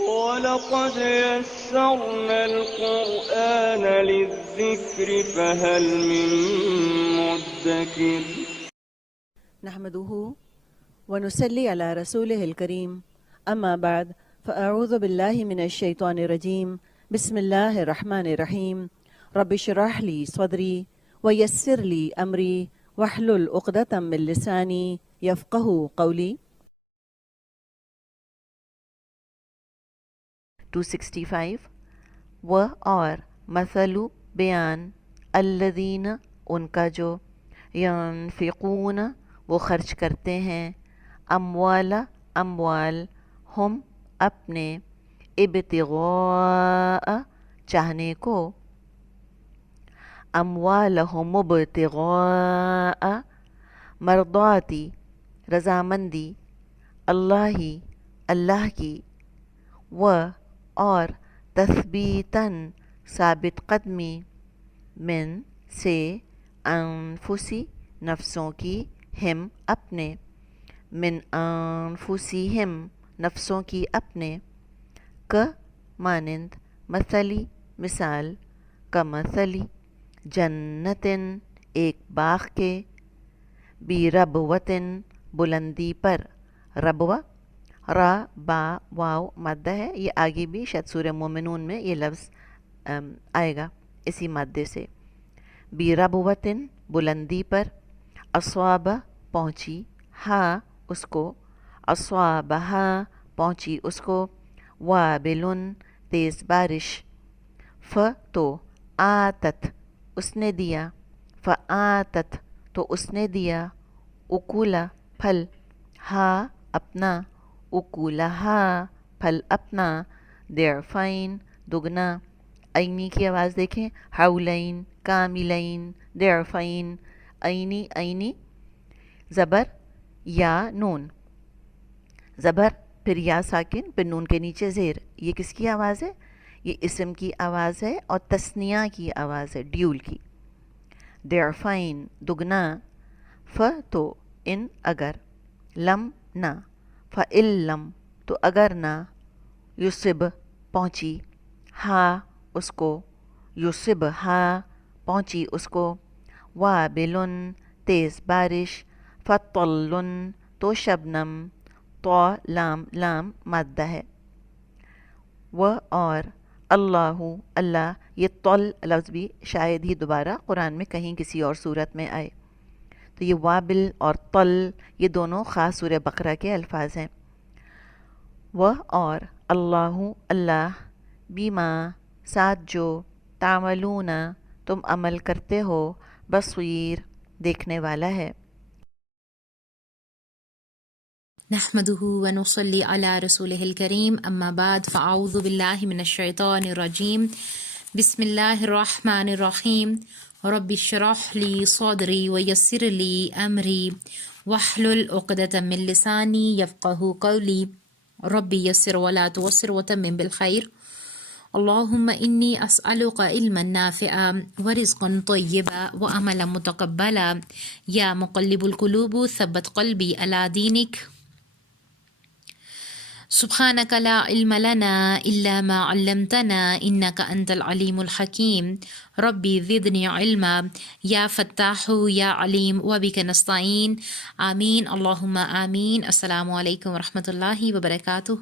وَلَقَدْ يَسَّرْنَا الْقُرْآنَ لِلذِّكْرِ فَهَلْ مِن مُّدَّكِرٍ نحمده ونصلي على رسوله الكريم أما بعد فأعوذ بالله من الشيطان الرجيم بسم الله الرحمن الرحيم رب اشرح لي صدري ويسر لي أمري واحلل عقدة من لساني يفقه قولي 265 و اور مثل بیان الذین ان کا جو ینفقون وہ خرچ کرتے ہیں اموال ہم اپنے ابتغاء چاہنے کو اموالہم ابتغاء مرضاتی رضامندی اللہ کی و اور تثبیتاً ثابت قدمی من سے انفسی نفسوں کی ہم اپنے من انفسہم نفسوں کی اپنے مانند مثلی مثال مثلی جنتن ایک باغ کے بی ربوتن بلندی پر ربوہ را با واو مادہ ہے، یہ آگے بھی شاید سورہ مومنون میں یہ لفظ آئے گا اسی مادے سے. بی ربوتن بلندی پر، اصوابہ پہنچی، ہاں اس کو، اصوابہا پہنچی اس کو، وابلن تیز بارش، تو آتت اس نے دیا، فآتت تو اس نے دیا، اکولا پھل، ہاں اپنا، اکولہا پھل اپنا، ضعفین دگنا، عینی کی آواز دیکھیں، حولین کاملین ضعفین، عینی زبر یا نون، زبر پھر یا ساکن پھر نون کے نیچے زیر، یہ کس کی آواز ہے؟ یہ اسم کی آواز ہے اور تثنیہ کی آواز ہے، ڈیول کی. ضعفین دگنا، تو ان اگر، لم نہ، فَإِلَّمْ تو اگر نہ، یصب پہنچی، ہاں اس کو، یصب ہاں پہنچی اس کو، وابلن تیز بارش، فطلن تو شبنم، تو لام مادہ ہے، و اور اللہ یہ طل لفظ بھی شاید ہی دوبارہ قرآن میں کہیں کسی اور صورت میں آئے، تو یہ وابل اور طل یہ دونوں خاص سورہ بقرہ کے الفاظ ہیں. وہ اور اللہ بیما ساتھ جو تعملون تم عمل کرتے ہو، بصیر دیکھنے والا ہے. نحمده ونصلي على رسوله الكريم أما بعد فأعوذ بالله من الشيطان الرجيم بسم الله الرحمن الرحيم رب اشرح لي صدري ويسر لي أمري واحلل عقدة من لساني يفقه قولي ربي يسر ولا تعسر وتمم بالخير اللهم إني أسألك علما نافعا ورزقا طيبا وعملا متقبلا يا مقلب القلوب ثبت قلبي على دينك سبحانك لا علم لنا إلا ما علمتنا إنك أنت العليم الحكيم ربي زدني علما يا فتاح يا عليم وبك نستعين آمين اللهم آمين. السلام علیکم ورحمۃ اللہ وبرکاتہ.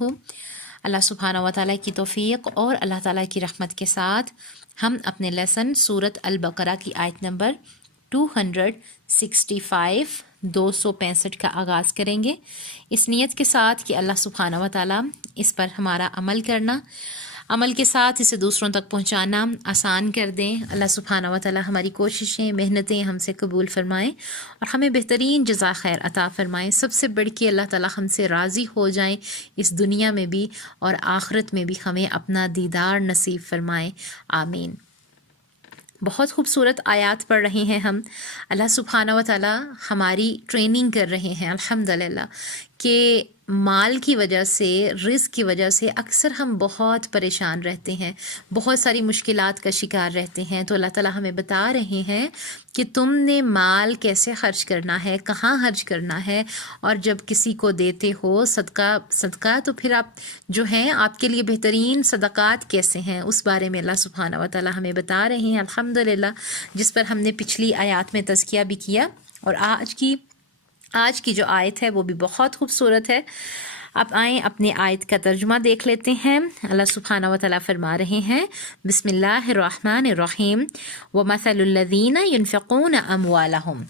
اللہ سبحانہ و تعالیٰ کی توفیق اور اللہ تعالیٰ کی رحمت کے ساتھ ہم اپنے لیسن سورۃ البقرہ کی آیت نمبر 265 265 کا آغاز کریں گے، اس نیت کے ساتھ کہ اللہ سبحانہ و تعالیٰ اس پر ہمارا عمل کرنا، عمل کے ساتھ اسے دوسروں تک پہنچانا آسان کر دیں. اللہ سبحانہ و تعالیٰ ہماری کوششیں محنتیں ہم سے قبول فرمائیں اور ہمیں بہترین جزا خیر عطا فرمائیں. سب سے بڑھ کے اللہ تعالیٰ ہم سے راضی ہو جائیں اس دنیا میں بھی اور آخرت میں بھی ہمیں اپنا دیدار نصیب فرمائیں. آمین. بہت خوبصورت آیات پڑھ رہے ہیں ہم. اللہ سبحانہ و تعالیٰ ہماری ٹریننگ کر رہے ہیں الحمدللہ کہ مال کی وجہ سے، رزق کی وجہ سے اکثر ہم بہت پریشان رہتے ہیں، بہت ساری مشکلات کا شکار رہتے ہیں۔ تو اللہ تعالیٰ ہمیں بتا رہے ہیں کہ تم نے مال کیسے خرچ کرنا ہے، کہاں خرچ کرنا ہے، اور جب کسی کو دیتے ہو صدقہ تو پھر آپ جو ہیں آپ کے لیے بہترین صدقات کیسے ہیں، اس بارے میں اللہ سبحانہ و تعالیٰ ہمیں بتا رہے ہیں الحمدللہ، جس پر ہم نے پچھلی آیات میں تذکیہ بھی کیا۔ اور آج کی جو آیت ہے وہ بھی بہت خوبصورت ہے۔ اب آئیں اپنی آیت کا ترجمہ دیکھ لیتے ہیں۔ اللہ سبحانہ و تعالیٰ فرما رہے ہیں، بسم اللہ الرحمن الرحیم، وَمَثَلُ الَّذِينَ يُنْفِقُونَ أَمْوَالَهُمْ،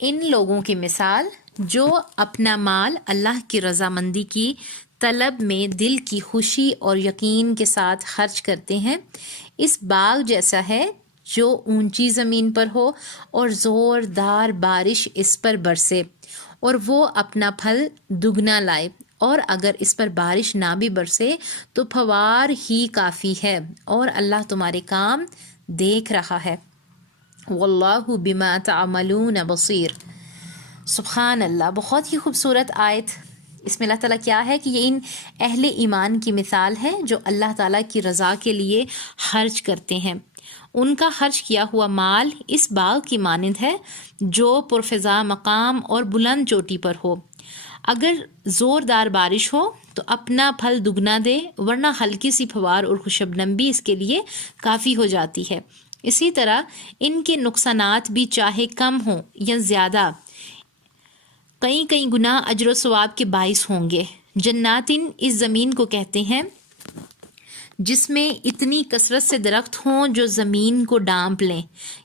ان لوگوں کی مثال جو اپنا مال اللہ کی رضامندی کی طلب میں دل کی خوشی اور یقین کے ساتھ خرچ کرتے ہیں، اس باغ جیسا ہے جو اونچی زمین پر ہو اور زوردار بارش اس پر برسے اور وہ اپنا پھل دگنا لائے، اور اگر اس پر بارش نہ بھی برسے تو پھوار ہی کافی ہے، اور اللہ تمہارے کام دیکھ رہا ہے۔ واللہ بما تعملون بصیر۔ سبحان اللہ، بہت ہی خوبصورت آیت۔ اس میں اللہ تعالیٰ کیا ہے کہ یہ ان اہل ایمان کی مثال ہے جو اللہ تعالیٰ کی رضا کے لیے خرچ کرتے ہیں۔ ان کا خرچ کیا ہوا مال اس باغ کی مانند ہے جو پرفضا مقام اور بلند چوٹی پر ہو، اگر زوردار بارش ہو تو اپنا پھل دگنا دے، ورنہ ہلکی سی پھوار اور خوشبنم بھی اس کے لیے کافی ہو جاتی ہے۔ اسی طرح ان کے نقصانات بھی چاہے کم ہوں یا زیادہ، کئی گنا اجر و ثواب کے باعث ہوں گے۔ جناتن اس زمین کو کہتے ہیں جس میں اتنی کثرت سے درخت ہوں جو زمین کو ڈانپ لیں،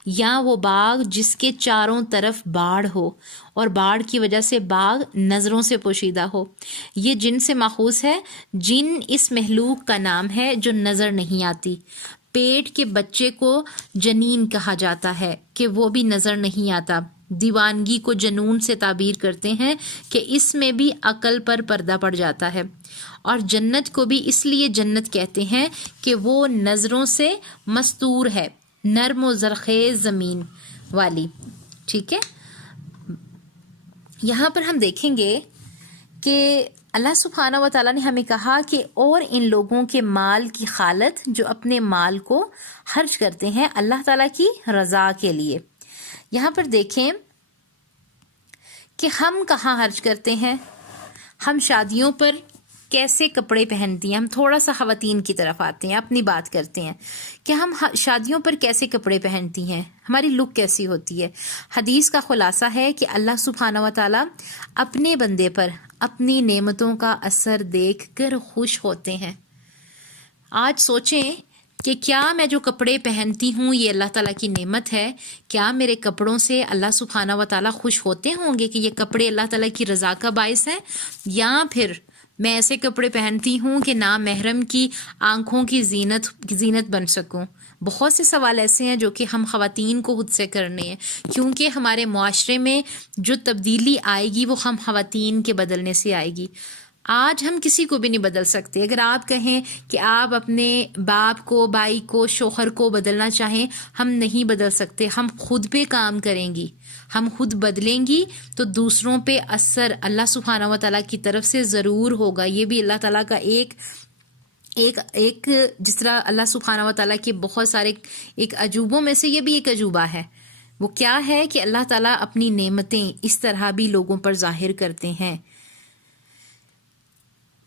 یا وہ باغ جس کے چاروں طرف باڑ ہو اور باڑ کی وجہ سے باغ نظروں سے پوشیدہ ہو۔ یہ جن سے ماخوذ ہے، جن اس مخلوق کا نام ہے جو نظر نہیں آتی۔ پیٹ کے بچے کو جنین کہا جاتا ہے کہ وہ بھی نظر نہیں آتا۔ دیوانگی کو جنون سے تعبیر کرتے ہیں کہ اس میں بھی عقل پر پردہ پڑ جاتا ہے، اور جنت کو بھی اس لیے جنت کہتے ہیں کہ وہ نظروں سے مستور ہے، نرم و زرخیز زمین والی۔ ٹھیک ہے، یہاں پر ہم دیکھیں گے کہ اللہ سبحانہ و تعالیٰ نے ہمیں کہا کہ اور ان لوگوں کے مال کی خالت جو اپنے مال کو خرچ کرتے ہیں اللہ تعالیٰ کی رضا کے لیے۔ یہاں پر دیکھیں کہ ہم کہاں خرچ کرتے ہیں، ہم شادیوں پر کیسے کپڑے پہنتی ہیں۔ ہم تھوڑا سا خواتین کی طرف آتے ہیں، اپنی بات کرتے ہیں کہ ہم شادیوں پر کیسے کپڑے پہنتی ہیں، ہماری لک کیسی ہوتی ہے۔ حدیث کا خلاصہ ہے کہ اللہ سبحانہ و تعالیٰ اپنے بندے پر اپنی نعمتوں کا اثر دیکھ کر خوش ہوتے ہیں۔ آج سوچیں کہ کیا میں جو کپڑے پہنتی ہوں یہ اللہ تعالیٰ کی نعمت ہے، کیا میرے کپڑوں سے اللہ سبحانہ و تعالیٰ خوش ہوتے ہوں گے کہ یہ کپڑے اللہ تعالیٰ کی رضا کا باعث ہیں، یا پھر میں ایسے کپڑے پہنتی ہوں کہ نامحرم کی آنکھوں کی زینت بن سکوں۔ بہت سے سوال ایسے ہیں جو کہ ہم خواتین کو خود سے کرنے ہیں، کیونکہ ہمارے معاشرے میں جو تبدیلی آئے گی وہ ہم خواتین کے بدلنے سے آئے گی۔ آج ہم کسی کو بھی نہیں بدل سکتے۔ اگر آپ کہیں کہ آپ اپنے باپ کو، بھائی کو، شوہر کو بدلنا چاہیں، ہم نہیں بدل سکتے۔ ہم خود پہ کام کریں گی، ہم خود بدلیں گی تو دوسروں پہ اثر اللہ سبحانہ و تعالیٰ کی طرف سے ضرور ہوگا۔ یہ بھی اللہ تعالیٰ کا ایک جس طرح اللہ سبحانہ و تعالیٰ کے بہت سارے ایک عجوبوں میں سے یہ بھی ایک عجوبہ ہے۔ وہ کیا ہے کہ اللہ تعالیٰ اپنی نعمتیں اس طرح بھی لوگوں پر ظاہر کرتے ہیں۔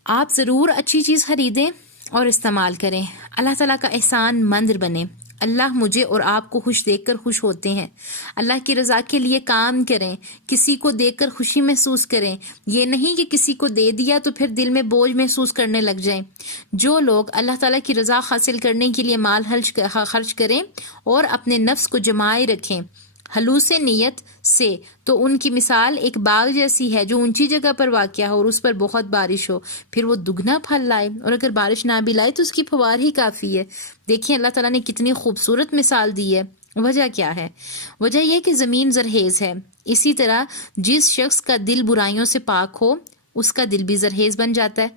آپ ضرور اچھی چیز خریدیں اور استعمال کریں، اللہ تعالیٰ کا احسان مند بنیں۔ اللہ مجھے اور آپ کو خوش دیکھ کر خوش ہوتے ہیں۔ اللہ کی رضا کے لیے کام کریں، کسی کو دیکھ کر خوشی محسوس کریں، یہ نہیں کہ کسی کو دے دیا تو پھر دل میں بوجھ محسوس کرنے لگ جائیں۔ جو لوگ اللہ تعالیٰ کی رضا حاصل کرنے کے لیے مال خرچ کریں اور اپنے نفس کو جمائے رکھیں خلوص نیت سے، تو ان کی مثال ایک باغ جیسی ہے جو اونچی جگہ پر واقع ہو اور اس پر بہت بارش ہو، پھر وہ دگنا پھل لائے، اور اگر بارش نہ بھی لائے تو اس کی پھوار ہی کافی ہے۔ دیکھیں اللہ تعالیٰ نے کتنی خوبصورت مثال دی ہے۔ وجہ کیا ہے؟ وجہ یہ کہ زمین زرخیز ہے۔ اسی طرح جس شخص کا دل برائیوں سے پاک ہو اس کا دل بھی زرخیز بن جاتا ہے۔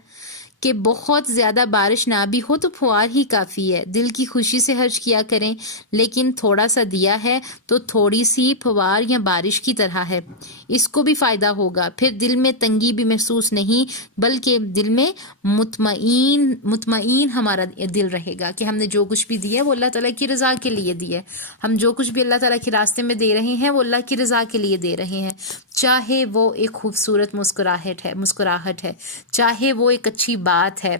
کہ بہت زیادہ بارش نہ بھی ہو تو پھوار ہی کافی ہے. دل کی خوشی سے خرچ کیا کریں، لیکن تھوڑا سا دیا ہے تو تھوڑی سی پھوار یا بارش کی طرح ہے، اس کو بھی فائدہ ہوگا. پھر دل میں تنگی بھی محسوس نہیں، بلکہ دل میں مطمئن ہمارا دل رہے گا کہ ہم نے جو کچھ بھی دیا وہ اللہ تعالیٰ کی رضا کے لیے دیا. ہم جو کچھ بھی اللہ تعالیٰ کے راستے میں دے رہے ہیں وہ اللہ کی رضا کے لیے دے رہے ہیں، چاہے وہ ایک خوبصورت مسکراہٹ ہے، چاہے وہ ایک اچھی بات ہے.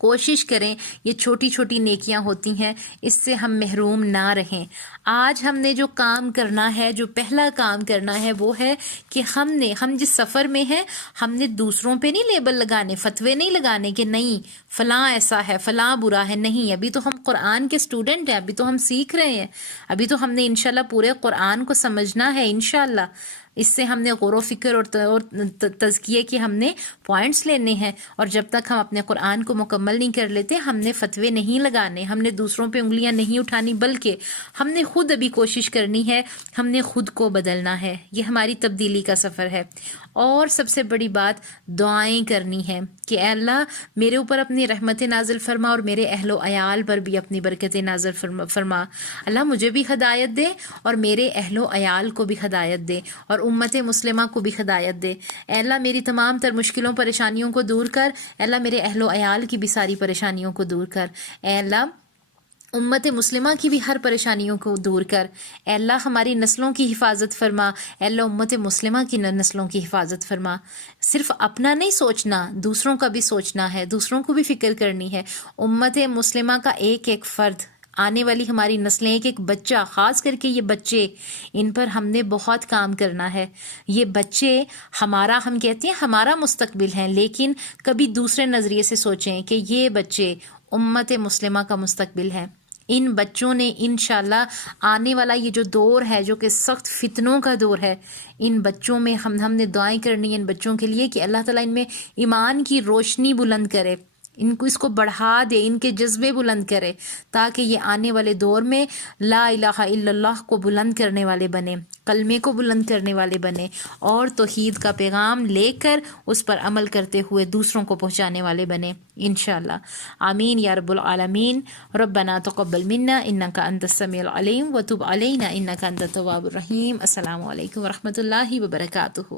کوشش کریں، یہ چھوٹی چھوٹی نیکیاں ہوتی ہیں، اس سے ہم محروم نہ رہیں. آج ہم نے جو کام کرنا ہے، جو پہلا کام کرنا ہے وہ ہے کہ ہم جس سفر میں ہیں ہم نے دوسروں پہ نہیں لیبل لگانے، فتوے نہیں لگانے کہ نہیں فلاں ایسا ہے فلاں برا ہے. نہیں، ابھی تو ہم قرآن کے اسٹوڈنٹ ہیں، ابھی تو ہم سیکھ رہے ہیں، ابھی تو ہم نے انشاءاللہ پورے قرآن کو سمجھنا ہے انشاءاللہ. اس سے ہم نے غور و فکر اور تزکیے کے ہم نے پوائنٹس لینے ہیں، اور جب تک ہم اپنے قرآن کو مکمل نہیں کر لیتے ہم نے فتوے نہیں لگانے، ہم نے دوسروں پہ انگلیاں نہیں اٹھانی، بلکہ ہم نے خود ابھی کوشش کرنی ہے، ہم نے خود کو بدلنا ہے. یہ ہماری تبدیلی کا سفر ہے. اور سب سے بڑی بات دعائیں کرنی ہے کہ اے اللہ میرے اوپر اپنی رحمت نازل فرما اور میرے اہل و عیال پر بھی اپنی برکت نازل فرما. اللہ مجھے بھی ہدایت دے اور میرے اہل و عیال کو بھی ہدایت دے اور امت مسلمہ کو بھی ہدایت دے. اے اللہ میری تمام تر مشکلوں پریشانیوں کو دور کر. اے اللہ میرے اہل و عیال کی بھی ساری پریشانیوں کو دور کر. اے اللہ امت مسلمہ کی بھی ہر پریشانیوں کو دور کر. اے اللہ ہماری نسلوں کی حفاظت فرما. اے اللہ امت مسلمہ کی نسلوں کی حفاظت فرما. صرف اپنا نہیں سوچنا، دوسروں کا بھی سوچنا ہے، دوسروں کو بھی فکر کرنی ہے. امت مسلمہ کا ایک ایک فرد، آنے والی ہماری نسلیں، ایک ایک بچہ، خاص کر کے یہ بچے، ان پر ہم نے بہت کام کرنا ہے. یہ بچے ہم کہتے ہیں ہمارا مستقبل ہیں، لیکن کبھی دوسرے نظریے سے سوچیں کہ یہ بچے امت مسلمہ کا مستقبل ہے. ان بچوں نے انشاءاللہ آنے والا یہ جو دور ہے جو کہ سخت فتنوں کا دور ہے، ان بچوں میں ہم نے دعائیں کرنی ہیں ان بچوں کے لیے کہ اللہ تعالیٰ ان میں ایمان کی روشنی بلند کرے، اس کو بڑھا دے، ان کے جذبے بلند کرے، تاکہ یہ آنے والے دور میں لا الہ الا اللہ کو بلند کرنے والے بنے، کلمے کو بلند کرنے والے بنے، اور توحید کا پیغام لے کر اس پر عمل کرتے ہوئے دوسروں کو پہنچانے والے بنے انشاءاللہ. آمین یا رب العالمین. ربنا تقبل منا انک انت السمیع العلیم وتب علینا انک انت التواب الرحیم. السلام علیکم ورحمۃ اللہ وبرکاتہ.